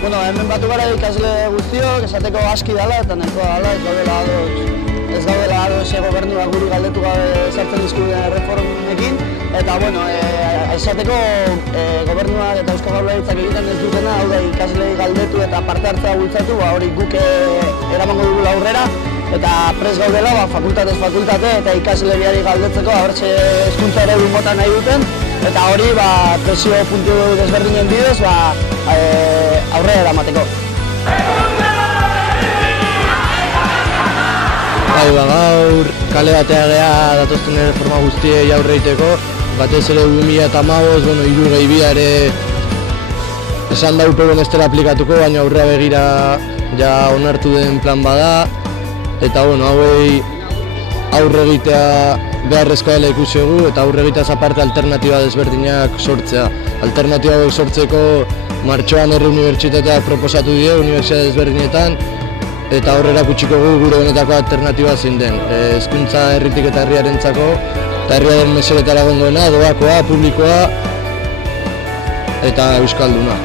Bueno, hemen batu gara ikasle guztiok, esateko aski dela eta nahikoa dela, ez gaudela ados gobernuak guri galdetu gabe sartzen dizkiguten erreformekin. Eta, bueno, esateko gobernuak eta Eusko Jaurlaritzak egiten ez dutena, hau da ikaslei galdetu eta parte hartzea bultzatu, hori guk eramango dugula aurrera. Eta prest gaudela, fakultatez fakultate eta ikasleriari galdetzeko, abertxe hezkuntza eredu mota nahi duten. Eta hori presio puntu desberdinen bidez aurrera eramateko. Gaur kale batea gea datozten erreforma guztiei aurre egiteko, batez ere 2015, irurgei bia ere esan da UPB ez dela aplikatuko, baina aurrera begira ja onartu den plan bada. Eta hauei aurre egitea beharrezkoa dela ikusi dugu eta aurre egiteaz aparte alternatiba desberdinak sortzea. Alternatiba hauek sortzeko martxoan herri unibertsitateak proposatu die unibertsitate desberdinetan eta aurrera kutsiko gu gure benetako alternatiba zein den. Hezkuntza herritik eta herriarentzako eta herriaren meseletara egongoena, doakoa, publikoa eta euskalduna.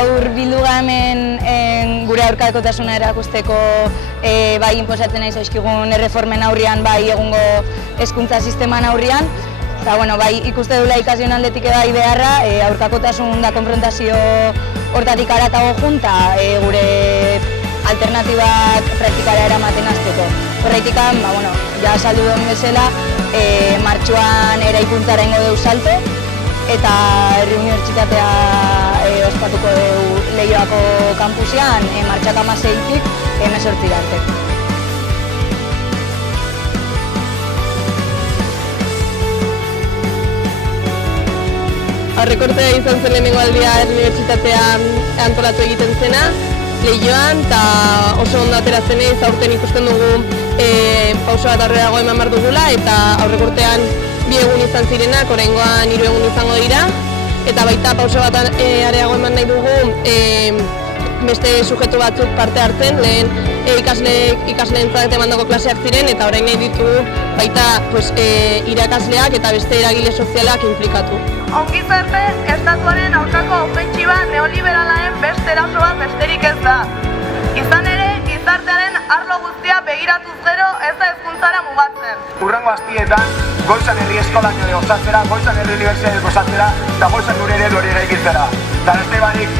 Gaur bildu hemen gure aurkakotasuna erakusteko bai inposatzen nahi zaizkigun erreformen aurrian, bai egungo hezkuntza sisteman aurrian. Eta bai ikuste dula ikasleen aldetik bai beharra, aurkakotasun da konfrontazio hortatik haratago junta gure alternatibak praktikara eramaten hasteko. Horretik, ja saldu duen bezala, martxoan eraikuntzara ingo deu salto, eta herri unibertsitatea ospatuko dugu Leioako kampusean martxak 16-tik 18 arte. Aurrekortea izan zen lehenengo aldia herri unibertsitatean antolatu egiten zena, Leioan, eta oso ondo atera zenez aurten ikusten dugu pauso bat aurrerago eman behar dugula, eta aurrekortean 2 egun izan zirenak, oraingoan 3 egun izango dira, eta baita pauso bat areago eman nahi dugu beste sujetu batzuk parte hartzen, lehen ikasleentzat emandako klaseak ziren, eta orain nahi ditugu baita irakasleak eta beste eragile sozialak inplikatu. Ongizarte estatuaren aurkako ofentsiba neoliberalaren beste eraso bat besterik ez da. Izan ere, gizartearen arlo guztia begiratuz gero ez da hezkuntzara mugatzen. Hurrengo astietan, goizan herri eskolan osatzera, goizan herri unibertsitateak osatzera, eta goizan gure eredu hori eraikitzera. Eta beste barik,